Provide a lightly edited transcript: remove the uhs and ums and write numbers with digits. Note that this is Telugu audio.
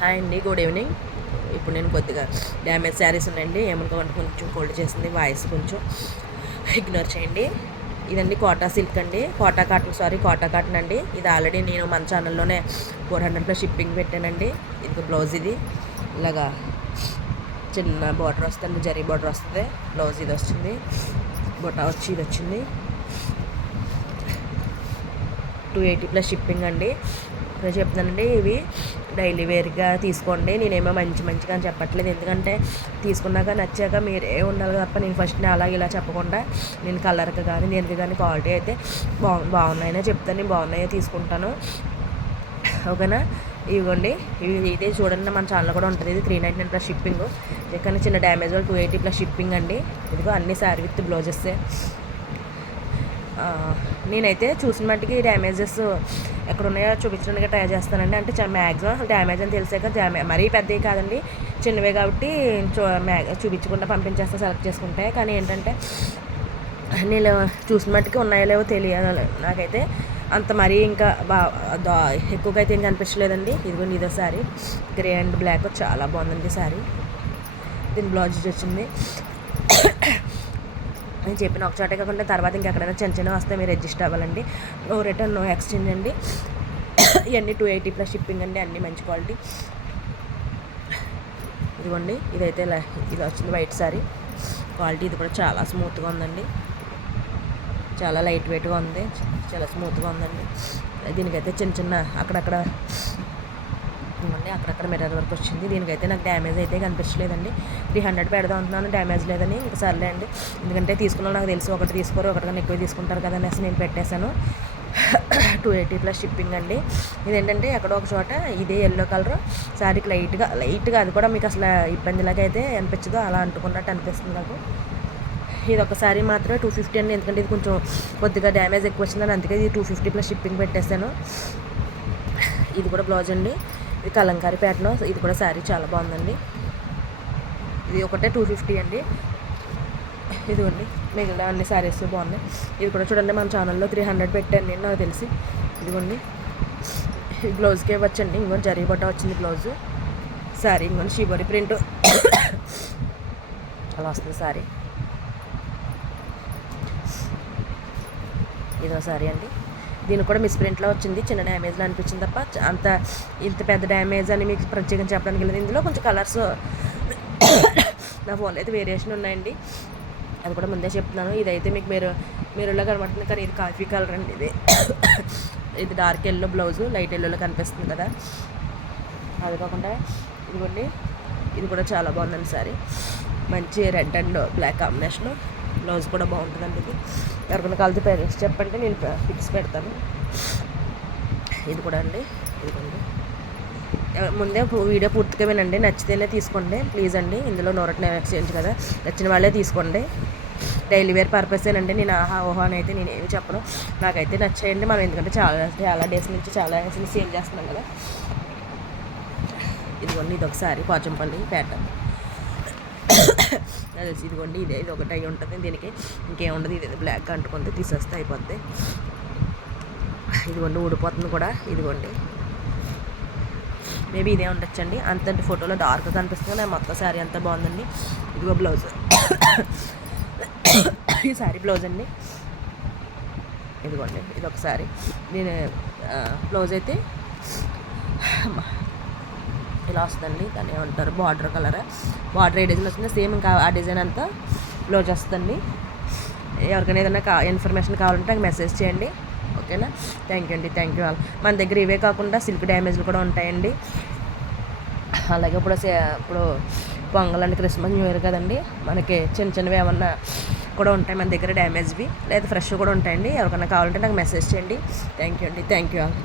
హాయ్ అండి, గుడ్ ఈవినింగ్. ఇప్పుడు నేను కొద్దిగా డ్యామేజ్ శారీస్ ఉన్నాయండి, ఏమనుకోమంటే కొంచెం కోల్డ్ చేసింది, వాయిస్ కొంచెం ఇగ్నోర్ చేయండి. ఇదండి కోటా సిల్క్ అండి, కోటా కాటన్ అండి. ఇది ఆల్రెడీ నేను మన ఛానల్లోనే 400 షిప్పింగ్ పెట్టానండి. ఇది బ్లౌజ్, ఇది ఇలాగా చిన్న బార్డర్ వస్తుంది, జరీ బార్డర్ వస్తుంది. బ్లౌజ్ ఇది వస్తుంది, బొటా వచ్చి ఇది వచ్చింది. 280 షిప్పింగ్ అండి. నేను చెప్తున్నానండి, ఇవి డైలీ వేర్గా తీసుకోండి. నేనేమో మంచిగా అని చెప్పట్లేదు, ఎందుకంటే తీసుకున్నాక నచ్చాక మీరే ఉండాలి తప్ప నేను ఫస్ట్ అలాగే ఇలా చెప్పకుండా నేను కలర్కి కానీ దేనికి కానీ క్వాలిటీ అయితే బాగున్నాయనే చెప్తాను. నేను బాగున్నాయో తీసుకుంటాను, ఓకేనా. ఇవ్వండి, ఇదే చూడండి, మన ఛానల్ కూడా ఉంటుంది. ఇది 399 షిప్పింగ్. కానీ చిన్న డ్యామేజ్ వాళ్ళు 280 షిప్పింగ్ అండి. ఇదిగో అన్ని శారీ విత్ బ్లౌజెస్. నేనైతే చూసిన మట్టికి డ్యామేజెస్ ఎక్కడ ఉన్నాయో చూపించడానికి ట్రై చేస్తానండి. అంటే మ్యాక్సిమం డ్యామేజ్ అని తెలిసాక మరీ పెద్దవి కాదండి, చిన్నవే కాబట్టి చూపించకుండా పంపించేస్తే సెలెక్ట్ చేసుకుంటే. కానీ ఏంటంటే నేను చూసిన మట్టికి ఉన్నాయో లేవో తెలియాలి నాకైతే. అంత మరీ ఇంకా ఎక్కువగా అయితే ఏం కనిపించలేదండి. ఇదిగోండి, ఇదో శారీ గ్రే అండ్ బ్లాక్ చాలా బాగుందండి శారీ. దీని బ్లౌజ్ వచ్చింది. నేను చెప్పిన ఒక చోటే కాకుండా తర్వాత ఇంకెక్కడైనా చిన్న వస్తే మీరు అడ్జస్ట్ అవ్వాలండి. నో రిటర్న్, నో ఎక్స్చేంజ్ అండి. ఇవన్నీ 280 షిప్పింగ్ అండి, అన్నీ మంచి క్వాలిటీ. ఇదిగోండి, ఇదైతే ఇది వచ్చింది వైట్ శారీ. క్వాలిటీ ఇది కూడా చాలా స్మూత్గా ఉందండి, చాలా లైట్ వెయిట్గా ఉంది, చాలా స్మూత్గా ఉందండి. దీనికైతే చిన్న అక్కడక్కడ మిర్రర్ వర్క్ వచ్చింది. దీనికైతే నాకు డ్యామేజ్ అయితే కనిపించలేదండి. 300 పెడదాం అంటున్నాను, డ్యామేజ్ లేదని. ఇంకా సర్లే అండి, ఎందుకంటే తీసుకున్నా నాకు తెలుసు, ఒకటి తీసుకోరు, ఒకటికన్నా ఎక్కువ తీసుకుంటారు కదా అనేసి నేను పెట్టేశాను. 280 షిప్పింగ్ అండి. ఇదేంటంటే ఎక్కడో ఒక చోట ఇదే ఎల్లో కలర్ శారీకి లైట్గా అది కూడా మీకు అసలు ఇబ్బందిలాగా అయితే అనిపించదు, అలా అంటుకున్నట్టు అనిపిస్తుంది నాకు. ఇది ఒక శారీ మాత్రమే 250 అండి, ఎందుకంటే ఇది కొంచెం కొద్దిగా డ్యామేజ్ ఎక్కువ వచ్చిందని అందుకే ఇది 250 షిప్పింగ్ పెట్టేశాను. ఇది కూడా బ్లౌజ్ అండి, ఇది కలంకారీ ప్యాటర్న్. ఇది కూడా శారీ చాలా బాగుందండి. ఇది ఒకటే 250 అండి. ఇదిగోండి, మిగిలిన అన్ని శారీస్ బాగున్నాయి. ఇది కూడా చూడండి, మన ఛానల్లో 300 పెట్టాను నేను, నాకు తెలిసి. ఇదిగోండి, ఈ బ్లౌజ్కే వచ్చండి. ఇంకొంచెం జరీ బట్ట వచ్చింది బ్లౌజు. శారీ ఇంకొంచెం షిబోరి ప్రింట్ అలా వస్తుంది శారీ. ఇదో శారీ అండి, దీనికి కూడా మిస్ ప్రింట్లో వచ్చింది. చిన్న డ్యామేజ్లో అనిపించింది తప్ప ఇంత పెద్ద డ్యామేజ్ అని మీకు ప్రత్యేకంగా చెప్పడానికి లేదు. ఇందులో కొంచెం కలర్స్ నా ఫోన్లో అయితే వేరియేషన్ ఉన్నాయండి, అది కూడా ముందే చెప్తున్నాను. ఇదైతే మీకు మీరులా కనబడుతుంది, కానీ ఇది కాఫీ కలర్ అండి. ఇది డార్క్ ఎల్లో బ్లౌజు, లైట్ ఎల్లోలో కనిపిస్తుంది కదా. అది కాకుండా ఇదిగోండి, ఇది కూడా చాలా బాగుందండి సారీ. మంచి red and black combination. Blouse కూడా బాగుంటుందండి. ఇది ఎవరికైనా కలిసి పేరెంట్స్ చెప్పండి, నేను ఫిక్స్ పెడతాను. ఇది కూడా అండి, ఇదిగోండి. ముందే వీడియో పూర్తిగా వినండి, నచ్చితేనే తీసుకోండి ప్లీజ్ అండి. ఇందులో నోరట్ ఎక్స్చేంజ్ కదా, నచ్చిన వాళ్ళే తీసుకోండి. డైలీ వేర్ పర్పసేనండి, నేను ఓహో అని అయితే నేను ఏమి చెప్పను. నాకైతే నచ్చేయండి మనం, ఎందుకంటే చాలా డేస్ నుంచి చాలా సేల్ చేస్తున్నాం కదా. ఇదిగోండి, ఇది ఒకసారి పోచంపల్లి ప్యాటర్న్ తెలిసి. ఇదిగోండి, ఇది ఒకటి అయి ఉంటుంది, దీనికి ఇంకేముండదు. ఇది బ్లాక్ అంటుకుంటే తీసేస్తే అయిపోద్ది. ఇదిగోండి, ఊడిపోతుంది కూడా. ఇదిగోండి, మేబీ ఇదే ఉండొచ్చండి, అంతంటి ఫోటోలో డార్క్ కనిపిస్తుంది, నాకు మొత్తం శారీ అంతా బాగుందండి. ఇదిగో బ్లౌజ్, ఈ శారీ బ్లౌజ్ అండి. ఇదిగోండి, ఇది ఒకసారి నేను బ్లౌజ్ అయితే ఇలా వస్తుందండి. దాన్ని ఏమంటారు, బార్డర్ కలర్, బార్డర్ ఏ డిజైన్ వస్తుందో సేమ్ ఇంకా ఆ డిజైన్ అంతా బ్లౌజ్ వస్తుందండి. ఎవరికైనా ఏదైనా ఇన్ఫర్మేషన్ కావాలంటే నాకు మెసేజ్ చేయండి, ఓకేనా. Thank you all. మన దగ్గర ఇవే కాకుండా సిల్క్ డ్యామేజ్లు కూడా ఉంటాయండి. అలాగే ఇప్పుడు pongal and Christmas new year కదండి, మనకి చిన్నవి ఏమన్నా కూడా ఉంటాయి మన దగ్గర డ్యామేజ్వి, లేదా ఫ్రెష్ కూడా ఉంటాయండి. ఎవరికైనా కావాలంటే నాకు మెసేజ్ చేయండి. Thank you all.